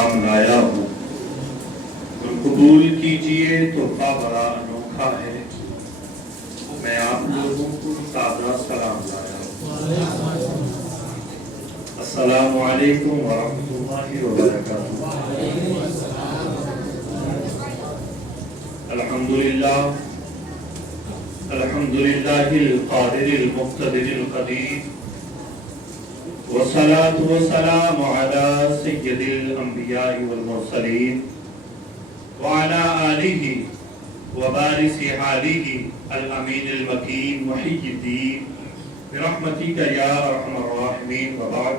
सलाम लाया हूँ, तो कबूल कीजिए। तोहफा बड़ा अनोखा है, मैं आप लोगों को ताज़ा सलाम लाया हूँ। अस्सलामु अलैकुम व रहमतुल्लाहि व बरकातुहू। अल्हम्दुलिल्लाह, अल्हम्दुलिल्लाहिल क़ादिरिल मुक़्तदिरिल क़दीर, वस्सलातु वस्सलामु अला सय्यिदिल अंबिया'i वल मुरसलीन व अला आलिहि व बारिसि हालिहि अल अमीनिल मकीन मुहिय्यिद्दीन बिरहमतिका या अरहमर राहिमीन। व बाद,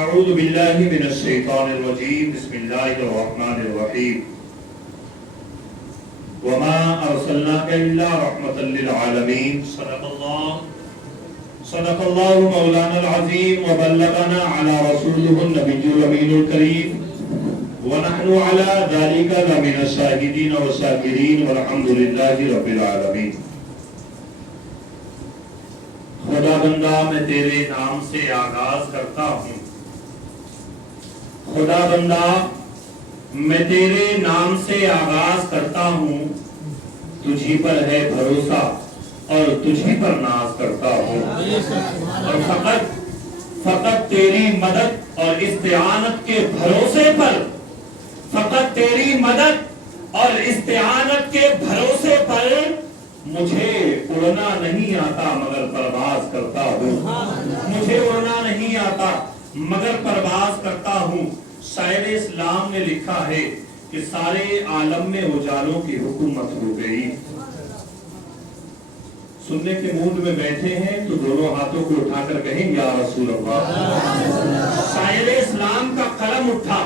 अऊज़ु बिल्लाहि मिनश शैतानिर रजीम, बिस्मिल्लाहिर रहमानिर रहीम। वमा अरसलनाका इल्ला रहमतल लिल आलमीन। सदक़ल्लाहु मौलाना अज़ीम व बल्लगना अला रसूलिहिन नबिय्युल अमीनुल करीम व नहनु अला ज़ालिका लमिनश शाहिदीन व शाकिरीन वल्हम्दुलिल्लाहि रब्बिल आलमीन। खुदा बंदा, मैं तेरे नाम से आगाज करता हूँ। खुदा बंदा, मैं तेरे नाम से आगाज करता हूँ। तुझी पर है भरोसा और तुझी पर नाज करता हूँ, और फकत तेरी मदद और इस्तिआनत के भरोसे पर, फकत तेरी मदद और इस्तिआनत के भरोसे पर मुझे उड़ना नहीं आता मगर परवाज करता हूँ। मुझे उड़ना नहीं आता मगर परवाज करता हूँ। शायर इस्लाम ने लिखा है कि सारे आलम में उजालों की हुकूमत हो गई। सुनने के मूड में बैठे हैं तो दोनों हाथों को उठाकर कहें या रसूल अल्लाह। शायर इस्लाम का कलम उठा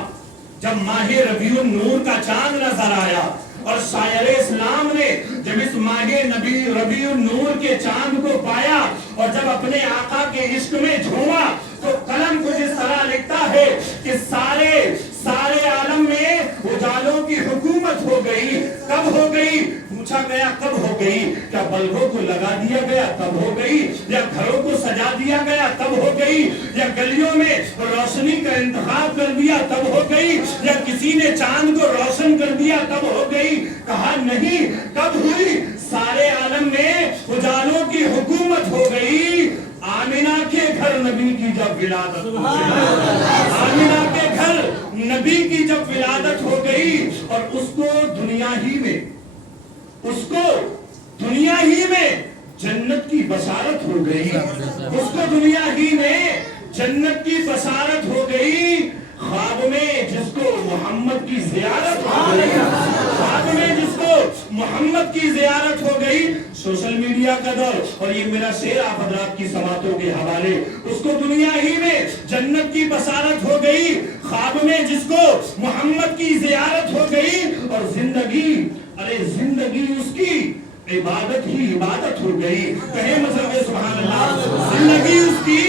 जब माहे रबीउन नूर का चांद नजर आया, और शायर इस्लाम ने जब इस माहे नबी रबीउन नूर के चांद को पाया और जब अपने आका के इश्क में झूमा, तो कलम कुछ इस तरह लिखता है कि सारे आलम में उजालों की हुकूमत हो गई। कब हो गई? पूछा गया कब हो गई? क्या बल्बों को लगा दिया गया तब हो गई, या घरों को सजा दिया गया तब हो गई, या गलियों में रोशनी का इंतखाब कर दिया तब हो गई, या किसी ने चांद को रोशन कर दिया तब हो गई? कहा नहीं। कब हुई? सारे आलम में उजालों की हुकूमत हो गई। आमिना के घर नबी की जब विलादत हो गई, आमिना के घर नबी की जब विलादत हो गई, और उसको दुनिया ही में जन्नत की बशारत हो गई। उसको दुनिया ही में जन्नत की बशारत हो गई। ख्वाब में जिसको मोहम्मद की ज़ियारत हो गई, ख्वाब में जिसको मोहम्मद की ज़ियारत हो गई। सोशल मीडिया का दौर, और ये मेरा शेर आप हज़रात की समातों के हवाले, उसको दुनिया ही में जन्नत की बशारत हो गई। ख्वाब में जिसको मोहम्मद की ज़ियारत हो गई, और जिंदगी उसकी इबादत ही इबादत हो गई। कहे मतलब सुभान अल्लाह। जिंदगी उसकी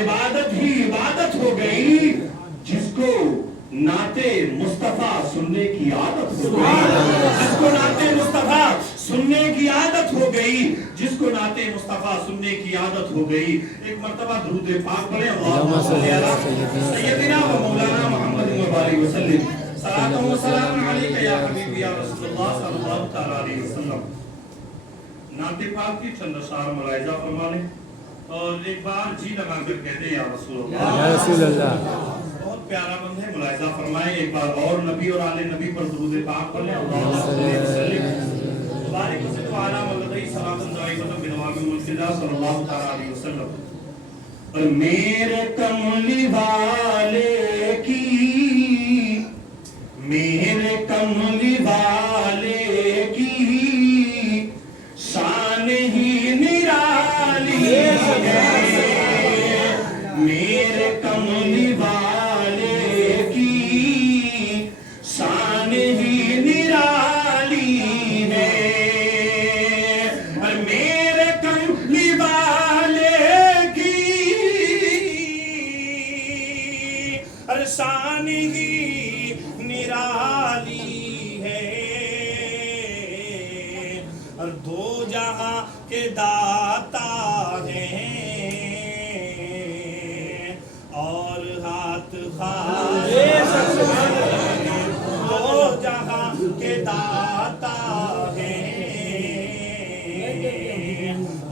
इबादत ही इबादत हो गई। जिसको नाते मुस्तफा सुनने की आदत हो गई, जिसको नाते मुस्तफा सुनने की आदत हो गई, जिसको नाते मुस्तफा सुनने की आदत हो गई। एक मर्तबा दुरूद पाक पढ़े, अल्लाहुम्मा सल्ली अला सय्यदिना व मौलाना मुहम्मद व बारिक वसल्लम। सलातो व सलाम अलैका या हबीबी या रसूलुल्लाह सल्लल्लाहु तआला अलैहि वसल्लम। नाते पाक की चंद अशार मुलाहिजा फरमा लें, और एक बार जी लगाकर कह दे या रसूलुल्लाह, या रसूलुल्लाह। बहुत प्यारा बंद है, मुलाहिजा फरमाएं। एक बार और नबी और आले नबी पर दुरूद पाक पढ़ लें। अल्लाहुम्मा सल्ली वसल्लिम बारिक वसल्लिम अला मौलाना सलातन दाइमतन बिनवामी मुल्किल्लाह सल्लल्लाहु तआला अलैहि वसल्लम। और मेरे कमली वाले की, मेरे कमली वाले की शान ही निराली है। मेरे कमली वाले की शान ही निराली है। और मेरे कमली वाले की शान ही निराली है। और दो जहां के दाता हैं, और हाथ खाली के दाता हैं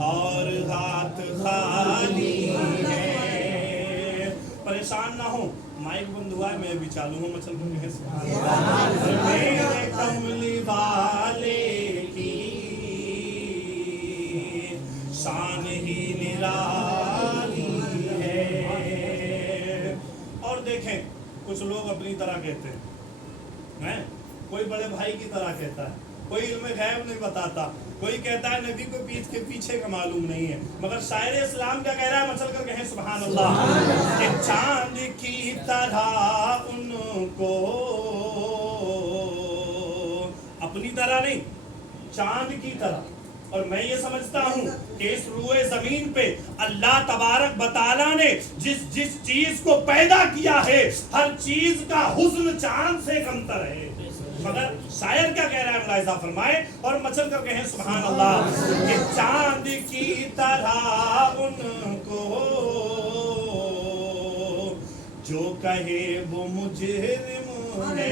और हाथ खाली है। परेशान ना हो, माइक बंद हुआ है, मैं भी चालू हूँ, मचल मेरे कमली वाले की शान ही निराली है। और देखें, कुछ लोग अपनी तरह कहते हैं, कोई बड़े भाई की तरह कहता है, कोई इल्म गैब नहीं बताता, कोई कहता है नबी को पीठ के पीछे का मालूम नहीं है। मगर शायर इस्लाम क्या कह रहा है, मचल कर कहें सुभान अल्लाह, कि चांद की तरह उनको, अपनी तरह नहीं, चांद की तरह। और मैं ये समझता हूँ कि इस रूए जमीन पे अल्लाह तबारक बताला ने जिस जिस चीज को पैदा किया है, हर चीज का हुस्न चांद से कमतर है। मगर शायर क्या कह रहा है, मुलाहिजा फरमाए और मचल कर कहें सुभान अल्लाह, कि चांद की तरह उनको जो कहे वो मुजरिम है।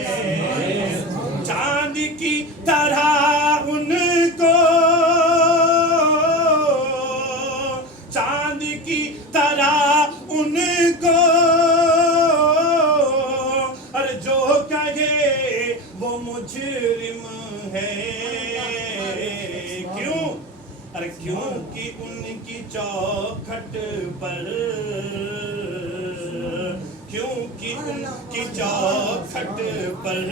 चांद की तरह उनको, चांद की तरह उनको, अरे जो कहे वो मुजरिम है। क्यों? अरे क्योंकि उनकी चौखट पर, क्योंकि उनकी चौखट पर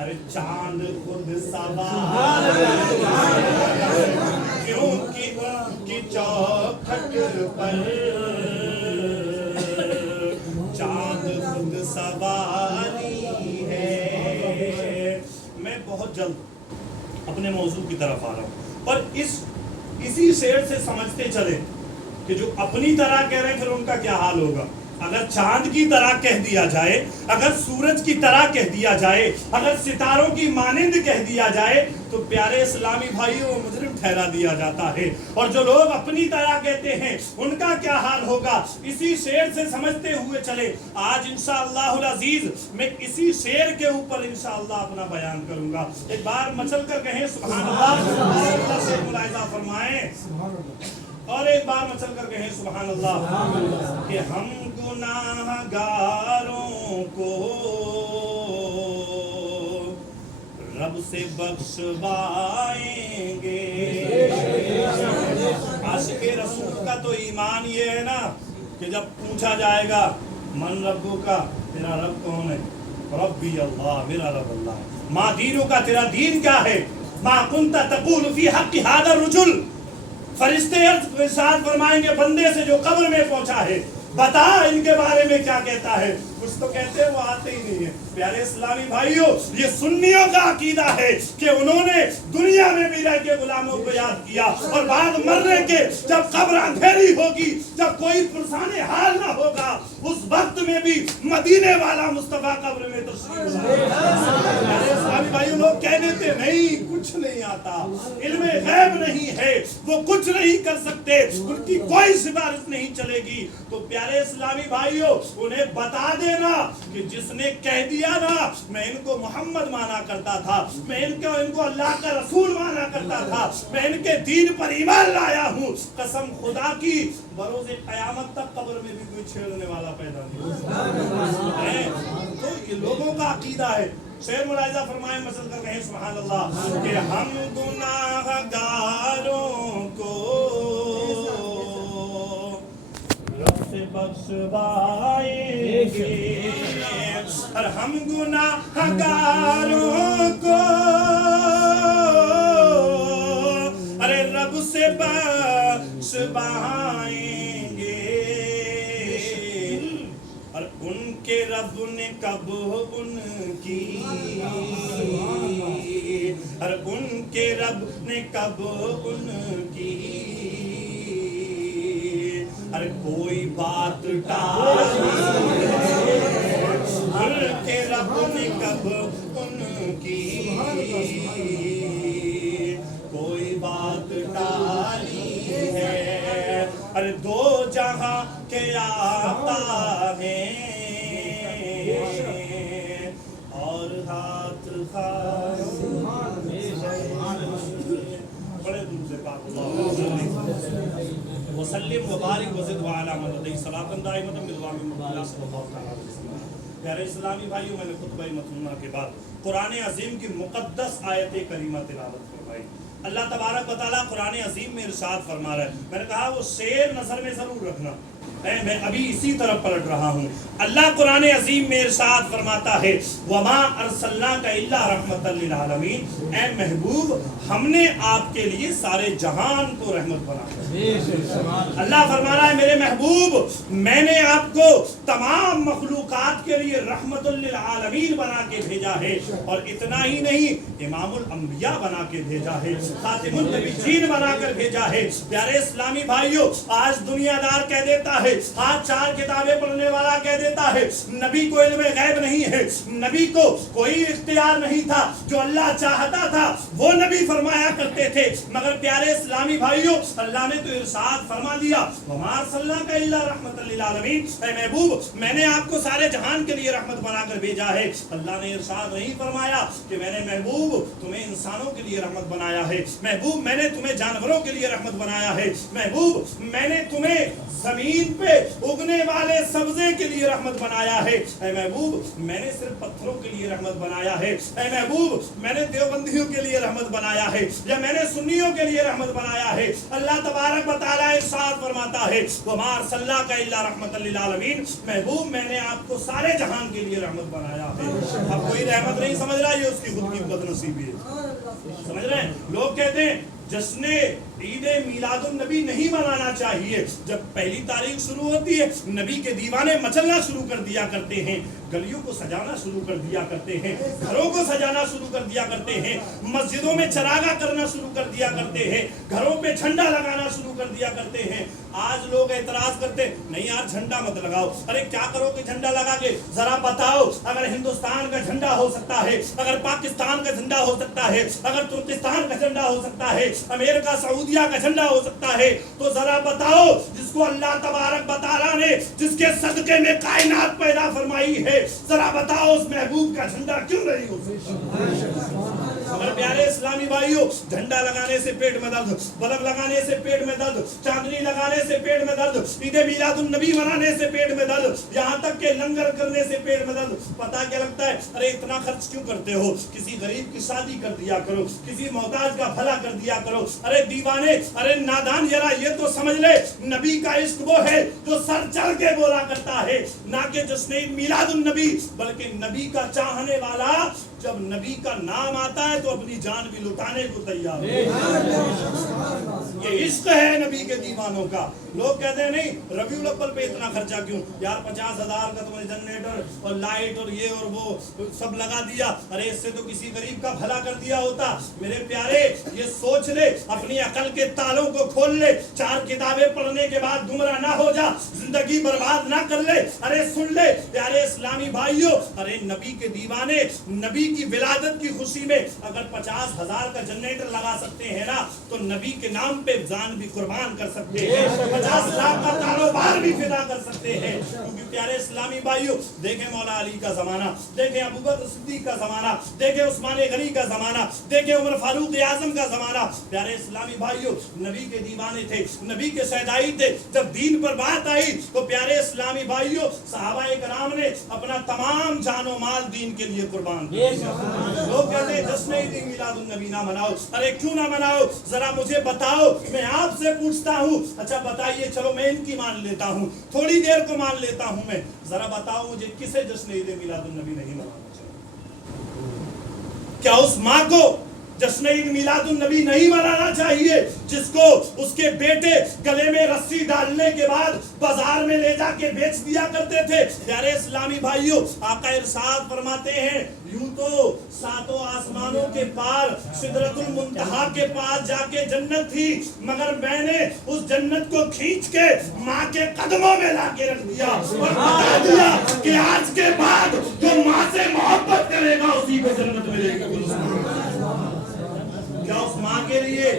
अरे चांद खुद सवार, क्योंकि उनकी चौखट पर चांद खुद सवारी है। मैं बहुत जल्द अपने मौजू की तरफ आ रहा हूँ, और इसी शेर से समझते चले कि जो अपनी तरह कह रहे हैं फिर उनका क्या हाल होगा। अगर चांद की तरह कह दिया जाए, अगर सूरज की तरह कह दिया जाए, अगर सितारों की मानिंद कह दिया जाए, तो प्यारे इस्लामी भाइयों मुजरिम ठहरा दिया जाता है। और जो लोग अपनी तरह कहते हैं उनका क्या हाल होगा, इसी शेर से समझते हुए चले। आज इंशाअल्लाहुल अजीज मैं इसी शेर के ऊपर इंशाअल्लाह अपना बयान करूंगा। एक बार मचल कर कहें सुभान अल्लाह, से मुलाहिजा फरमाएं, और एक बार मचल कर कहें सुभान अल्लाह, कि हम गुनाहगारों को रब से बख्शवाएंगे। आशिक़े रसूल का तो ईमान ये है ना कि जब पूछा जाएगा मन रब्बू का, तेरा रब कौन है, रब्बी अल्लाह, मेरा रब अल्लाह है। मा दीनु का, तेरा दीन क्या है, मा कुंता तक़ूलु फी हक़्क़ि हाज़ा रुजुल, फरिश्ते इरशाद फरमाएंगे बंदे से जो कब्र में पहुंचा है, बता इनके बारे में क्या कहता है। कुछ तो कहते हैं वो आते ही नहीं है। प्यारे इस्लामी भाइयों, ये सुन्नियों का अकीदा है कि उन्होंने दुनिया में भी रह के गुलामों को याद किया, और बाद मरने के जब कब्र अंधेरी होगी, जब कोई पुरसाने हाल ना होगा, उस वक्त में भी मदीने वाला मुस्तफा कब्र में तशरीफ लाए। इस्लामी भाइयों, लोग कहने थे नहीं कुछ नहीं आता, इल्मे गैब नहीं है, वो कुछ नहीं कर सकते, उनकी कोई सिफारिश नहीं चलेगी। तो प्यारे इस्लामी भाइयों, उन्हें बता देना कि जिसने कह दिया ना मैं इनको मोहम्मद माना करता था, मैं इनको अल्लाह का रसूल माना करता था, मैं इनके दीन पर ईमान लाया हूँ, कसम खुदा की बरोज़े क़यामत तक कब्र में भी कोई छेड़ने वाला पैदा नहीं होगा। तो ये लोगों का अकीदा है। शेर मुलाहिजा फरमाए मसल कर कहें सुभान अल्लाह, कि हम गुनाहगारों को रब से बख्शवाएंगे, और हम गुनाहगारों को अरे रब से बख्शवाएंगे। और उनके रब ने कब उनकी, और उनके रब ने कब उनकी अरे कोई बात टाली, उनके रब ने कब उनकी कोई बात टाली है। अरे दो जहां के आता है और बड़े दूर से पाक वसल्लिम वबारिक वज़िद वाला मदद सलातन दाइमतन बिदवामी मुबारक सल्लल्लाहु अलैहि वसल्लम। प्यारे इस्लामी भाइयों, मैंने खुतबा मसनूना के बाद कुरान अजीम की मुक़द्दस आयत करीमा तिलावत करवाई। अल्लाह तबारक व तआला कुरान अजीम में इरशाद फरमा रहा है। मैंने कहा वो शेर नजर में जरूर रखना, मैं अभी इसी तरफ पलट रहा हूँ। अल्लाह कुरान अजीम में इरशाद फरमाता है, वमा अरसलनाका इल्ला रहमतल लिल आलमीन, ऐ महबूब हमने आपके लिए सारे जहान को रहमत बनाया। अल्लाह फरमा रहा है, मेरे महबूब मैंने आपको तमाम मखलूकात के लिए रहमतुल लिल आलमीन बना के भेजा है। और इतना ही नहीं, इमामुल अंबिया बना के भेजा है, खातिमुन नबीयीन बना कर भेजा है। प्यारे इस्लामी भाइयों, आज दुनियादार कह देता है, आज 4 किताबें पढ़ने वाला कह देता है नबी को इल्म गैब नहीं है, नबी को कोई इख्तियार नहीं था, जो अल्लाह चाहता था वो नबी फरमाया करते थे। मगर प्यारे इस्लामी भाइयों, अल्लाह ने तो इरशाद फरमा दिया, वमा अरसलनाका इल्ला रहमतल लिल आलमीन, ऐ महबूब मैंने आपको सारे जहान के लिए रहमत बनाकर भेजा है। अल्लाह ने इरशाद नहीं फरमाया कि मैंने महबूब तुम्हें इंसानों के लिए रहमत बनाया है, महबूब मैंने तुम्हें जानवरों के लिए रहमत बनाया है, महबूब मैंने तुम्हें जमीन पे उगने वाले सब्जे के लिए रहमत बनाया है, ऐ महबूब मैंने सिर्फ पत्थरों के लिए रहमत बनाया है, ऐ महबूब मैंने देवबंदियों के लिए रहमत बनाया है, या मैंने सुन्नियों के लिए रहमत बनाया है। अल्लाह तबारक व तआला इरशाद फरमाता है, वमा अरसलनाका इल्ला रहमतल लिल आलमीन, महबूब मैंने आपको सारे जहान के लिए रहमत बनाया है। अब कोई रहमत नहीं समझ रहा, ये उसकी खुद की बदनसीबी है। समझ रहे हैं? लोग कहते हैं जश्न ईद मिलादुन नबी नहीं मनाना चाहिए। जब पहली तारीख शुरू होती है, नबी के दीवाने मचलना शुरू कर दिया करते हैं, गलियों को सजाना शुरू कर दिया करते हैं, घरों को सजाना शुरू कर दिया करते हैं, मस्जिदों में चरागा करना शुरू कर दिया करते हैं, घरों पे झंडा लगाना शुरू कर दिया करते हैं। आज लोग एतराज करते, नहीं यार झंडा मत लगाओ। अरे क्या करोगे झंडा लगा के? जरा बताओ, अगर हिंदुस्तान का झंडा हो सकता है, अगर पाकिस्तान का झंडा हो सकता है, अगर तुर्किस्तान का झंडा हो सकता है, अमेरिका सऊदिया का झंडा हो सकता है, तो जरा बताओ जिसको अल्लाह तबारक व तआला ने जिसके सदके में कायनात पैदा फरमाई है, जरा बताओ उस महबूब का झंडा क्यों नहीं हो सकता? मगर प्यारे इस्लामी भाइयों, झंडा लगाने से पेट में दर्द, बल्ब लगाने से पेट में दर्द, चांदनी लगाने से पेट में दर्द, ईद मिलादुन नबी मनाने से पेट में दर्द, यहाँ तक के लंगर करने से पेट में दर्द। पता क्या लगता है? अरे इतना खर्च क्यों करते हो? किसी गरीब की शादी कर दिया करो, किसी मोहताज का भला कर दिया करो। अरे दीवाने, अरे नादान, जरा ये तो समझ ले, नबी का इश्क वो है जो सर चढ़ के बोला करता है, ना कि जश्न मिलादुन नबी, बल्कि नबी का चाहने वाला जब नबी का नाम आता है तो अपनी जान भी लुटाने को तैयार है। ये इश्क है नबी के दीवानों का। लोग कहते हैं नहीं रबीउल अव्वल पे इतना खर्चा क्यों यार, 50,000 का तुम्हें जनरेटर और लाइट और ये और वो सब लगा दिया, अरे इससे तो किसी गरीब का भला कर दिया होता। मेरे प्यारे, ये सोच ले, अपनी अकल के तालों को खोल ले, 4 किताबें पढ़ने के बाद गुमराह ना हो जा, जिंदगी बर्बाद ना कर ले। अरे सुन ले प्यारे इस्लामी भाइयों, अरे नबी के दीवाने नबी की विलादत की खुशी में अगर 50,000 का जनरेटर लगा सकते हैं ना, तो नबी के नाम पे जान भी कुर्बान कर सकते हैं, 50 लाख का कारोबार भी फिदा कर सकते हैं। क्योंकि प्यारे इस्लामी भाइयों, देखें मौला अली का जमाना, देखें अबू बकर सिद्दीक का जमाना, देखें उस्मान गनी का जमाना, देखें उमर फारूक आजम का जमाना। प्यारे इस्लामी भाइयों, नबी के दीवाने थे, नबी के सैदाई थे। जब दीन पर बात आई तो प्यारे इस्लामी भाइयों, सहाबाए कराम ने अपना तमाम जानो माल दीन के लिए कुर्बान किया। लोग कहते हैं जश्न ईद मिलादुन नबी ना मनाओ। अरे क्यों ना मनाओ? जरा मुझे बताओ, मैं आपसे पूछता हूँ। अच्छा बताइए, चलो मैं इनकी मान लेता हूँ, थोड़ी देर को मान लेता हूँ मैं। जरा बताओ मुझे किसे जश्न ईद मिलादुन नबी नहीं मनाना चाहिए? क्या उस माँ को जश्न ईद मिलादुन नबी नहीं मनाना चाहिए जिसको उसके बेटे गले में रस्सी डालने के बाद बाजार में ले जाके बेच दिया करते थे? प्यारे इस्लामी भाइयों, आका इरशाद फरमाते हैं, यूं तो 7 आसमानों के पार सिदरतुल मुंतहा के पास जाके जन्नत थी, मगर मैंने उस जन्नत को खींच के माँ के कदमों में लाके रख दिया और बता दिया कि आज के बाद जो माँ से मोहब्बत करेगा उसी को जन्नत मिलेगी। क्या उस माँ के लिए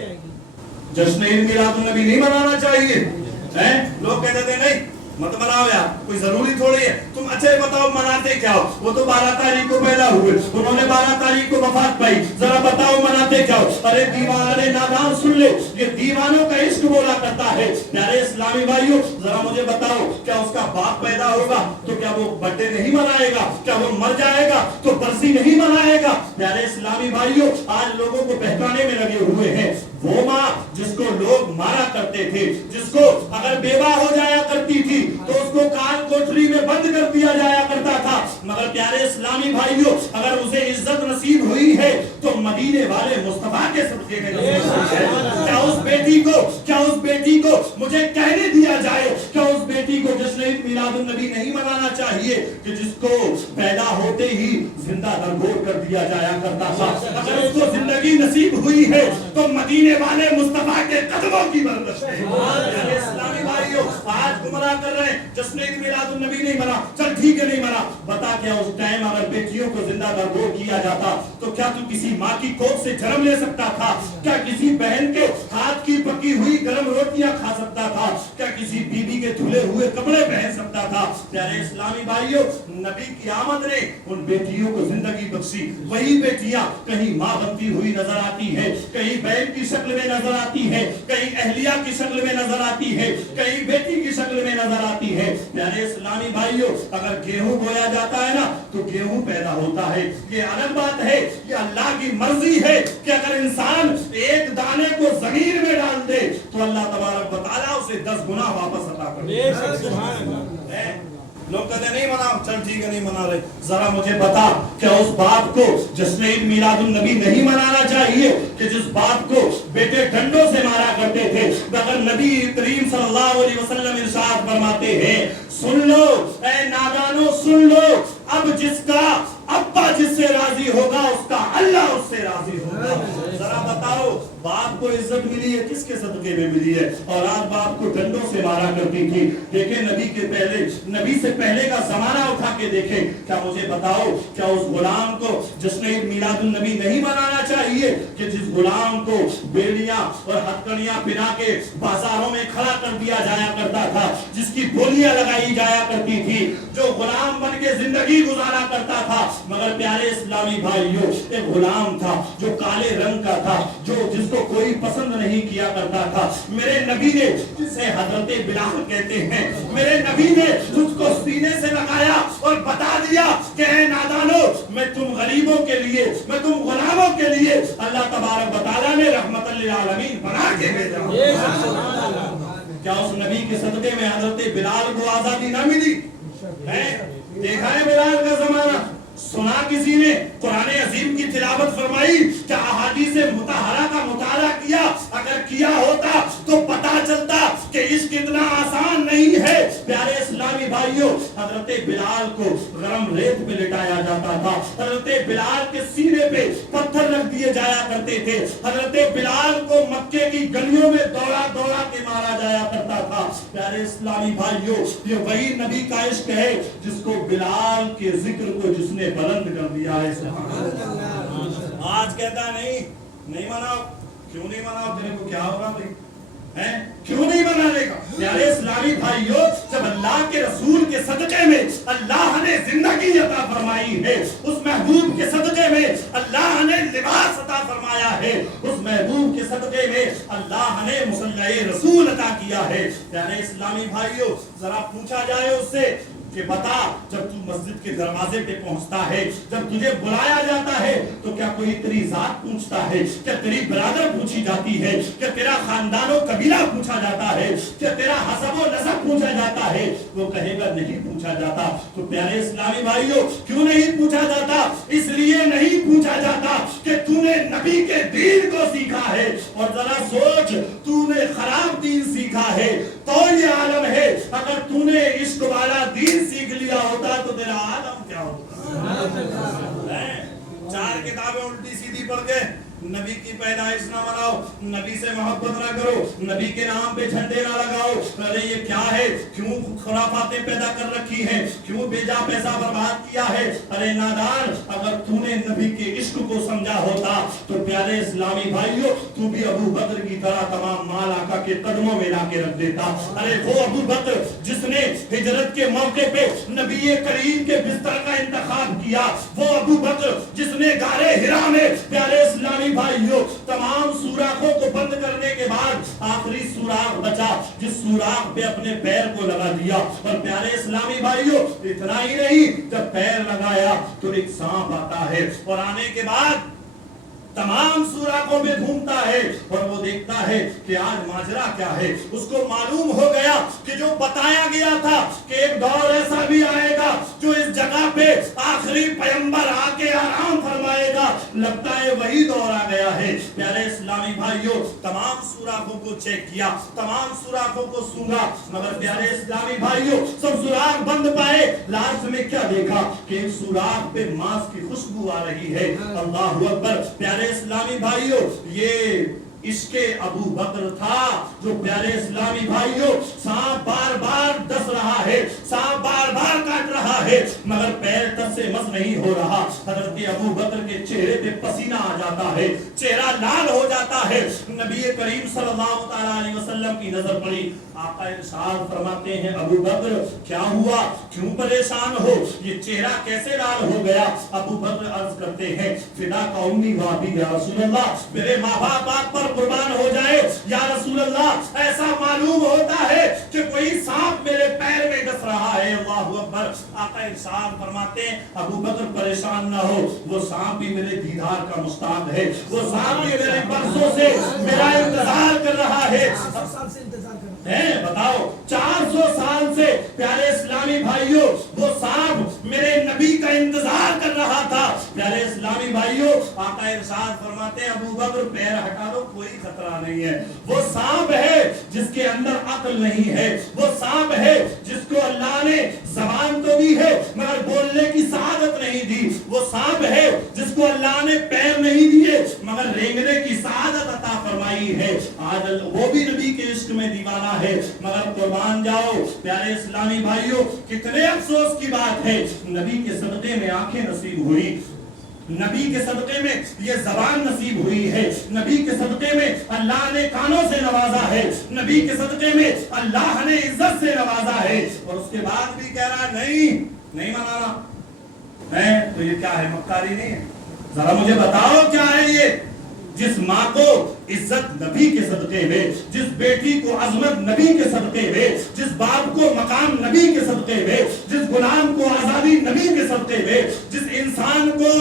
जश्न ईद मिलादुन नबी नहीं मनाना चाहिए? हैं? लोग कहते थे नहीं मत मनाओ यार, कोई जरूरी थोड़ी है। तुम अच्छा ये बताओ मनाते क्या हो? वो तो 12 तारीख को पैदा हुए, उन्होंने 12 तारीख को वफात पाई, जरा बताओ मनाते क्या हो? अरे दीवाना, अरे नादान सुन ले, ये दीवानों का इश्क बोला करता है। प्यारे इस्लामी भाइयों, जरा मुझे बताओ, क्या उसका बाप पैदा होगा तो क्या वो बर्थडे नहीं मनाएगा? क्या वो मर जाएगा तो बरसी नहीं मनाएगा? प्यारे इस्लामी भाइयों, आज लोगों को बहकाने में लगे हुए हैं। वो माँ जिसको लोग मारा करते थे, जिसको अगर बेवा हो जाया करती थी तो उसको काल कोठरी में बंद कर दिया जाया करता था, मगर प्यारे इस्लामी भाइयों, अगर उसे इज्जत नसीब हुई है तो मदीने वाले मुस्तफा के सदके में नसीब हुई है। क्या उस बेटी को मुझे कहने दिया जाए, क्या उस बेटी को जश्न ईद मिलादुन नबी नहीं मनाना चाहिए कि जिसको पैदा होते ही जिंदा दरगोर कर दिया जाया करता था? अगर उसको जिंदगी नसीब हुई है तो मदीने वाले मुस्तफा के कदमों की बरकत है। इस्लामी भाइयों, आज गुमराह कर रहे हैं, जश्न ईद मिलादुन नबी नहीं मना, चल ठीक है नहीं मना। बता क्या उस टाइम अगर बेटियों को जिंदा दरगोर किया जाता तो क्या तू किसी माँ की कोख से जन्म ले सकता था? क्या किसी बहन के हाथ की पकी हुई गर्म रोटियां खा सकता था? क्या किसी बीबी के धुले हुए कपड़े पहन सकता था? प्यारे इस्लामी भाइयों, नबी की आमद ने उन बेटियों को जिंदगी बख्शी। वही बेटियां कहीं माँ बनती हुई नजर आती है, कहीं बहन की शक्ल में नजर आती है, कहीं अहलिया की शक्ल में नजर आती है, कहीं बेटी की शक्ल में नजर आती है। प्यारे इस्लामी भाइयों, अगर गेहूं बोया जाता है ना तो गेहूं पैदा होता है। ये अलग बात है, ये अल्लाह की मर्जी है कि अगर इंसान एक दाने को जमीन में डाल दे तो अल्लाह तबारक व तआला उसे 10 गुना वापस अता कर दे। लोग कहते नहीं मनाओ, चल ठीक है नहीं मना रहे। जरा मुझे बता, क्या उस बाप को जश्न ईद मिलादुन नबी नहीं मनाना चाहिए कि जिस बाप को बेटे डंडों से मारा करते थे? अगर नबी करीम सल्लल्लाहु अलैहि वसल्लम इरशाद फरमाते हैं, सुन लो ऐ नादानो सुन लो, अब जिसका अब्बा जिससे राजी होगा उसका अल्लाह उससे राजी होगा। जरा बताओ, बाप को इज्जत मिली है किसके सदके में मिली है? और आज बाप को डंडों से मारा करती थी। देखे नबी से पहले का जमाना उठा के देखे। क्या मुझे बताओ, क्या उस गुलाम को जश्न ईद मिलादुन नबी नहीं मनाना चाहिए कि जिस गुलाम को बेलियां और हथकड़ियां पिना के बाजारों में खड़ा कर दिया जाया करता था, जिसकी बोलियां लगाई जाया करती थी, जो गुलाम बन के जिंदगी गुजारा करता था? मगर प्यारे इस्लामी भाइयों, एक गुलाम था जो काले रंग का था, जो जिसको कोई पसंद नहीं किया करता था। मेरे नबी ने, जिसे हजरत बिलाल कहते हैं, मेरे नबी ने उसको सीने से लगाया और बता दिया कि ऐ नादानो, मैं तुम गरीबों के लिए, मैं तुम गुलामों के लिए अल्लाह तबारक व तआला ने रहमतल लिल आलमीन बना के भेजा। क्या उस नबी के सदके में हजरत बिलाल को आजादी ना मिली है? देखा है बिलाल का जमाना, सुना किसी ने कुरान अजीम की तिलावत फरमाई, क्या अहादीस मुतहरा का मुताला किया? अगर किया होता तो पता चलता कि इश्क इतना आसान नहीं है। प्यारे इस्लामी भाइयों, हजरत बिलाल को गरम रेत पे लिटाया जाता था, हजरत बिलाल के सीने पे पत्थर रख दिए जाया करते थे, हजरत बिलाल को मक्के की गलियों में दौड़ा दौड़ा के मारा जाया करता था। प्यारे इस्लामी भाइयों, ये वही नबी का इश्क है जिसको बिलाल के जिक्र को जिसने बुलंद कर दिया है। आज कहता नहीं मनाओ। क्यों नहीं मनाओ? तेरे को क्या होगा भाई? हैं? क्यों नहीं मनाने का? प्यारे इस्लामी भाइयों, जब अल्लाह के रसूल के सदके में अल्लाह ने जिंदगी अता फरमाई है, उस महबूब के सदके में अल्लाह ने लिबास अता फरमाया है, उस महबूब के सदके में अल्लाह ने मुसल्ले रसूल अता किया है। प्यारे इस्लामी भाइयों, जरा पूछा जाए उससे कि बता, जब तू मस्जिद के दरवाजे पे पहुंचता है, जब तुझे बुलाया जाता है तो क्या कोई तेरी जात पूछता है? क्या तेरी बरादर पूछी जाती है? क्या तेरा खानदानो कबीला पूछा जाता है? क्या तेरा हसबो नसब पूछा जाता है? वो कहेगा नहीं पूछा जाता। तो प्यारे इस्लामी भाइयों, क्यों नहीं पूछा जाता? इसलिए नहीं पूछा जाता कि तूने नबी के दीन को सीखा है। और जरा सोच, तूने खराब दीन सीखा है तो ये आलम है। अगर तूने इश्क वाला दीन सीख लिया होता तो तेरा आलम क्या होता? 4 किताबें उल्टी सीधी पढ़ के नबी की पैदाइश ना मनाओ, नबी से मोहब्बत ना करो, नबी के नाम पे झंडे ना लगाओ। अरे ये क्या है, क्यों खुराफातें पैदा कर रखी हैं, क्यों बेजा पैसा बर्बाद किया है। अरे नादान, अगर तूने नबी के इश्क को समझा होता तो प्यारे इस्लामी भाइयों, तू भी अबू बकर की तरह तमाम माल आका के कदमों में ला के रख देता। अरे वो अबू बकर जिसने हिजरत के मौके पे नबी करीम के बिस्तर का इंतखाब किया, वो अबू बकर जिसने गारे हिरा में प्यारे इस्लामी भाइयों तमाम सुराखों को बंद करने के बाद आखिरी सुराख बचा, जिस सुराख पे अपने पैर को लगा दिया। और प्यारे इस्लामी भाइयों, इतना ही नहीं, जब पैर लगाया तो एक सांप आता है और आने के बाद तमाम सुराखों में घूमता है और वो देखता है कि आज माजरा क्या है। उसको मालूम हो गया कि जो बताया गया था कि एक दौर ऐसा भी आएगा जो इस जगह पे आखिरी पैगंबर आके आराम फरमाएगा, लगता है वही दौर आ गया है। प्यारे इस्लामी भाइयों, तमाम सुराखों को चेक किया, तमाम सुराखों को सूंघा, मगर प्यारे इस्लामी भाइयों सब सुराख बंद पाए। लास्ट में क्या देखा कि एक सुराख पे मांस की खुशबू आ रही है। अल्लाहु अकबर। प्यारे इस्लामी भाइयों, ये इसके अबू बकर था जो प्यारे इस्लामी भाइयों सांप बार बार डस रहा है, सांप बार बार काट रहा है, मगर पैर तक से मस नहीं हो रहा। हजरत अबू बकर के चेहरे पे पसीना आ जाता है, चेहरा लाल हो जाता है। नबी करीम सल्लल्लाहु अलैहि वसल्लम की नजर पड़ी। आका इरशाद फरमाते हैं, अबू बकर क्या हुआ, क्यों परेशान हो, ये चेहरा कैसे लाल हो गया। अबू बकर अर्ज करते हैं, फिदा का उम्मी वाबी या रसूल अल्लाह, मेरे माँ बाप आप पर कुर्बान हो जाए या रसूल अल्लाह, ऐसा मालूम होता है कि कोई सांप मेरे पैर में डस रहा है। अल्लाहु अकबर। आका इरशाद फरमाते हैं, अबू बकर परेशान ना हो, वो सांप भी मेरे दीदार का मुस्ताक है, वो सांप भी मेरे बरसों से मेरा इंतजार कर रहा है। बताओ, 400 साल से प्यारे इस्लामी भाइयों वो सांप मेरे नबी का इंतजार कर रहा था। प्यारे इस्लामी भाइयों, आका इरशाद फरमाते हैं, अबू बकर पैर हटा लो, कोई खतरा नहीं है। वो सांप है जिसके अंदर अक्ल नहीं है, वो सांप है जिसको अल्लाह ने ज़बान तो दी है मगर बोलने की सआदत नहीं दी, वो सांप है जिसको अल्लाह ने पैर नहीं दिए मगर रेंगने की सआदत अता फरमाई है। आज वो भी नबी के इश्क में दीवाना है, मगर कुर्बान जाओ प्यारे इस्लामी भाइयों, कितने अफसोस की बात है, नबी के सदक़े में आंखें नसीब हुई, नबी के सदक़े में ये ज़बान नसीब हुई है, नबी के सदक़े में अल्लाह ने कानों से नवाजा है, नबी के सदक़े में अल्लाह ने इज्जत से नवाजा है, और उसके बाद भी कह रहा नहीं मनाना है। तो ये क्या है, मक्कारी नहीं है? जरा मुझे बताओ क्या है ये? जिस माँ को इज्जत नबी के सदक़े में, जिस बेटी को अजमत नबी के सदक़े में, जिस बाप को मकाम नबी के सदक़े में, जिस गुलाम को आजादी नबी के सदक़े में, जिस इंसान को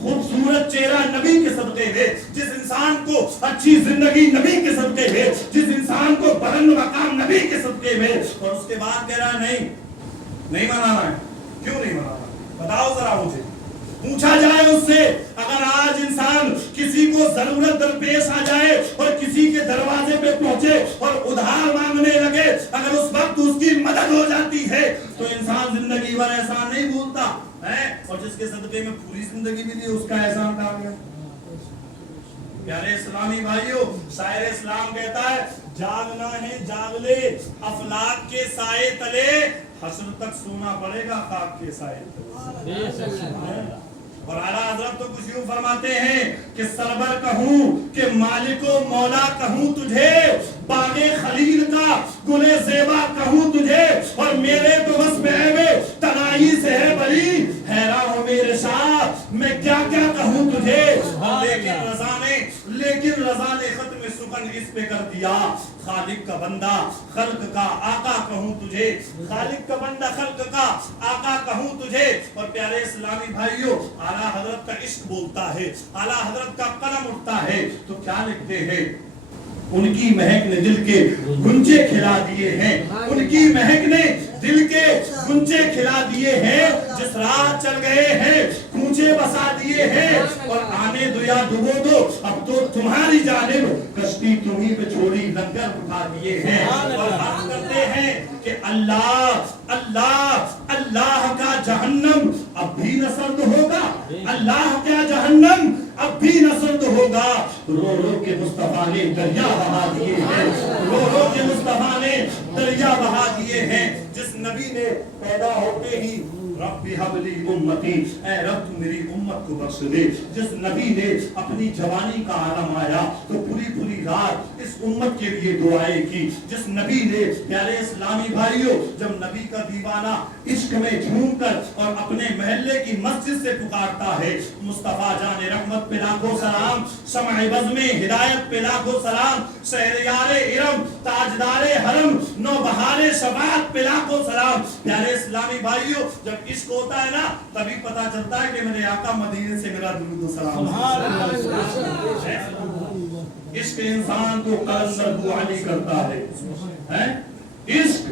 खूबसूरत चेहरा नबी के सदक़े में, जिस इंसान को अच्छी जिंदगी नबी के सदक़े में, जिस इंसान को बुलंद मकाम नबी के सदक़े में, और उसके बाद कह रहा नहीं मनाना है। क्यों नहीं मनाना, बताओ जरा मुझे। पूछा जाए उससे, अगर आज इंसान किसी को जरूरत दरपेश आ जाए और किसी के दरवाजे पे पहुंचे और उधार मांगने लगे, अगर उस वक्त उसकी मदद हो जाती है तो इंसान जिंदगी भर एहसान नहीं भूलता है, और जिसके सदक़े में पूरी जिंदगी भी दी उसका एहसान कहाँ गया। प्यारे इस्लामी भाइयों, शायर इस्लाम कहता है, जागना है जाग ले अफलाक के साए तले, हश्र तक सोना पड़ेगा खाक के साए तले। और आला हज़रत तो कुछ यूं फरमाते हैं कि सरवर कहूं कि मालिको मौला कहूं तुझे, बागे खलील का गुले ज़ेबा कहूं तुझे, और मेरे तो बस में तनाई से है बरी, हैरान हो मेरे शाह मैं क्या क्या कहूं तुझे। लेकिन रज़ा ने खत्म सुकन इस पे कर दिया, खालिक का बंदा खल्क का आका कहूं तुझे, खालिक का बंदा खल्क का आका कहूं तुझे। और प्यारे इस्लामी भाइयों, आला हजरत का इश्क बोलता है, आला हजरत का कलम उठता है तो क्या लिखते हैं, उनकी महक ने दिल के गुंजे खिला दिए हैं, उनकी महक ने दिल के गुंजे खिला दिए हैं, जिस रात चल गए हैं कूचे बसा दिए हैं, और आने दो या डुबो दो अब तो तुम्हारी जानिब, कश्ती तुम्हीं पे छोड़ी लंगर उठा दिए हैं। और हम करते हैं कि अल्लाह अल्लाह अल्लाह का जहन्नम अब भी न सर्द होगा, अल्लाह का जहन्नम اب بھی نہ سرد ہوگا. رو رو کے مصطفیٰ نے دریا بہا دیے ہیں, رو رو کے مصطفیٰ نے دریا بہا دیے ہیں. جس نبی نے پیدا ہوتے ہی رب حبلی امتی, اے رب تو میری امت کو بخش دے. جس نبی نے اپنی جوانی کا عالم آیا تو پوری پوری رات اس امت کے لیے دعائیں کی. جس نبی نے, پیارے اسلامی بھائیوں, جب نبی کا دیوانہ عشق میں جھوم کر اور اپنے محلے کی مسجد سے پکارتا ہے, مصطفیٰ جان رحمت پہ لاکھوں سلام, شمع بزم ہدایت پہ لاکھوں سلام, شہریار ارم تاجدار حرم نوبہار شفاعت پہ لاکھوں سلام. پیارے اسلامی بھائیوں, جب عشق ہوتا ہے نا تبھی پتا چلتا ہے کہ میرے آقا مدینے سے میرا درود و سلام. عشق انسان کو قلندر بو علی کرتا ہے. عشق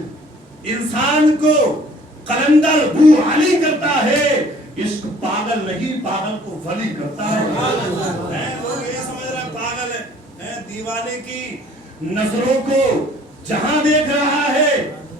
انسان کو قلندر بو علی کرتا ہے. عشق پاگل نہیں, پاگل کو ولی کرتا ہے. لوگ یہ سمجھ رہے ہیں پاگل ہے, دیوانے کی نظروں کو جہاں دیکھ رہا ہے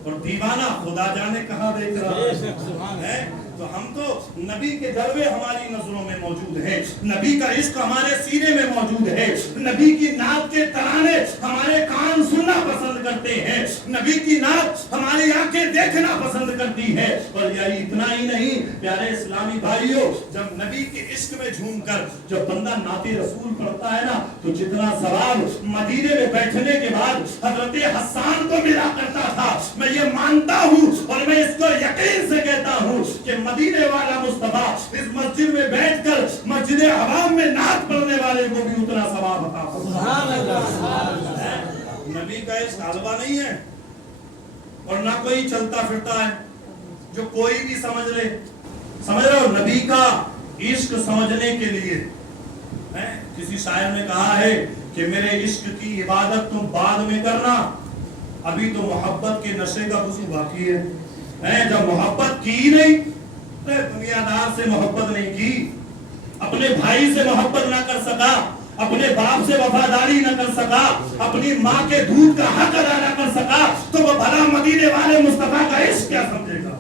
اور دیوانہ خدا جانے کہاں دیکھ رہا ہے. تو ہم تو نبی کے جلوے ہماری نظروں میں موجود ہیں, نبی کا عشق ہمارے سینے میں موجود ہے, نبی کی نعت کے ترانے ہمارے کان سننا پسند کرتے ہیں, نبی کی نعت ہماری آنکھیں دیکھنا پسند کرتی ہے. اور یہی اتنا ہی نہیں پیارے اسلامی بھائیوں, جب نبی کے عشق میں جھوم کر جب بندہ نعت رسول پڑھتا ہے نا تو جتنا ثواب مدینے میں بیٹھنے کے بعد حضرت حسان کو ملا کرتا تھا, میں یہ مانتا ہوں اور میں اس کو یقین سے کہتا ہوں کہ مدینے والا مصطفیٰ اس مسجد میں بیٹھ کر مسجد حرام میں نعت پڑھنے والے کو بھی اتنا ثواب عطا فرمائے. نبی کا عشق غالبہ نہیں ہے اور نہ کوئی چلتا پھرتا ہے جو کوئی بھی سمجھ لے. سمجھ رہے ہو, نبی کا عشق سمجھنے کے لیے کسی شاعر نے کہا ہے کہ میرے عشق کی عبادت تم بعد میں کرنا, ابھی تو محبت کے نشے کا وضو باقی ہے. جب محبت کی نہیں, دنیا دار سے محبت نہیں کی, اپنے بھائی سے محبت نہ کر سکا, اپنے باپ سے وفاداری نہ کر سکا, اپنی ماں کے دودھ کا حق ادا نہ کر سکا, تو وہ بھلا مدینے والے مصطفیٰ کا عشق کیا سمجھے گا.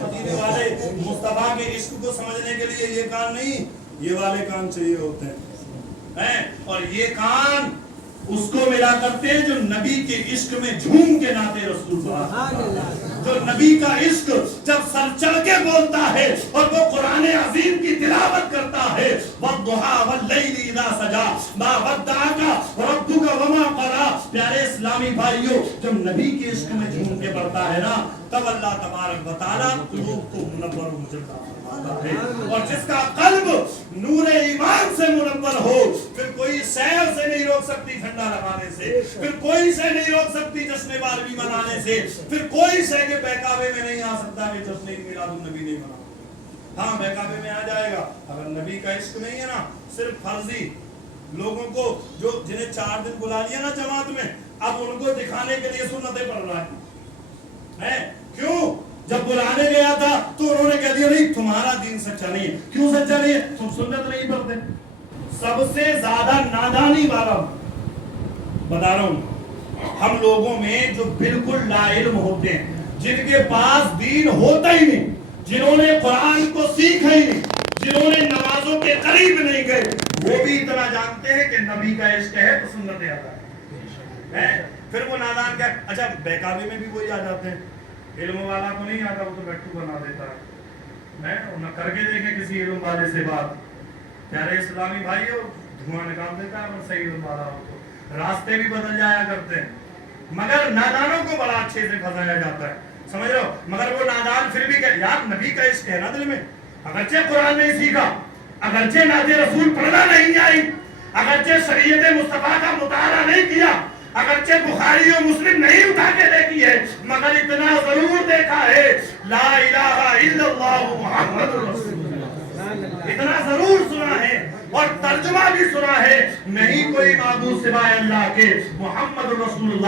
مدینے والے مصطفیٰ کے عشق کو سمجھنے کے لیے یہ کان نہیں, یہ والے کان چاہیے ہوتے ہیں. اور یہ کان اس کو ملا کرتے ہیں جو نبی کے عشق میں جھوم کے نعت رسول پڑھتا ہے, جو نبی کا عشق جب سر چڑھ کے بولتا ہے اور وہ قرآن عظیم کی تلاوت کرتا ہے, وَالضُّحَىٰ وَاللَّيْلِ إِذَا سَجَىٰ مَا وَدَّعَكَ رَبُّكَ وَمَا قَلَىٰ. پیارے اسلامی بھائیوں, جب نبی کے عشق میں جھوم کے پڑھتا ہے نا تب اللہ تبارک و تعالیٰ قلوب کو منور و مجردہ فرماتا ہے. اور جس کا قلب نور ایمان سے منور ہو, پھر کوئی سیر سے نہیں روک سکتی جھنڈا لگانے سے, پھر کوئی سے نہیں روک سکتی جشن بارہویں منانے سے, پھر کوئی سے کہ بہکاوے میں نہیں آ سکتا کہ جشن میلاد النبی نہیں منا. ہاں بہکاوے میں آ جائے گا اگر نبی کا عشق نہیں ہے نا. صرف فرضی لوگوں کو جو جنہیں 4 دن بلا لیا نا جماعت میں, اب ان کو دکھانے کے لیے سنتیں پڑھ رہا ہے. کیوں؟ جب بلانے گیا تھا تو انہوں نے کہہ دیا نہیں تمہارا دین سچا نہیں ہے. کیوں سچا نہیں ہے؟ تم سنت نہیں پڑھتے. سب سے زیادہ نادانی والا بتا رہا ہوں ہم لوگوں میں جو بالکل لا علم ہوتے ہیں, جن کے پاس دین ہوتا ہی نہیں, جنہوں نے قرآن کو سیکھا ہی نہیں, جنہوں نے نمازوں کے قریب نہیں گئے, وہ بھی اتنا جانتے ہیں کہ نبی کا عشق ہے تو سنت آتا ہے. پھر وہ نادان کیا, اچھا بہکاوے میں بھی وہی آ جاتے ہیں. علم والا کو نہیں آتا, وہ تو بیٹھو بنا دیتا ہے, نہ کر کے دیکھیں کسی علم والے سے بات. پیارے اسلامی بھائیو, دھواں نکال دیتا ہے اور صحیح علم والا ہو تو راستے بھی بدل جایا کرتے ہیں, مگر نادانوں کو بڑا اچھے سے پھنسایا جاتا ہے. سمجھ رہے ہو, مگر وہ نادان پھر بھی کہ یار نبی کا عشق ہے نا دل میں, اگرچہ قرآن نہیں سیکھا, اگرچہ نعت رسول پڑھنا نہیں آئی, اگرچہ شریعت مصطفیٰ کا مطالعہ نہیں کیا, اگرچہ بخاری و مسلم نہیں اٹھا کے دیکھی ہے, مگر اتنا ضرور دیکھا ہے لا الہ الا اللہ محمد رسول اللہ, اتنا ضرور سنا ہے اور ترجمہ بھی سنا ہے, نہیں کوئی معبود سوائے اللہ کے محمد رسول اللہ.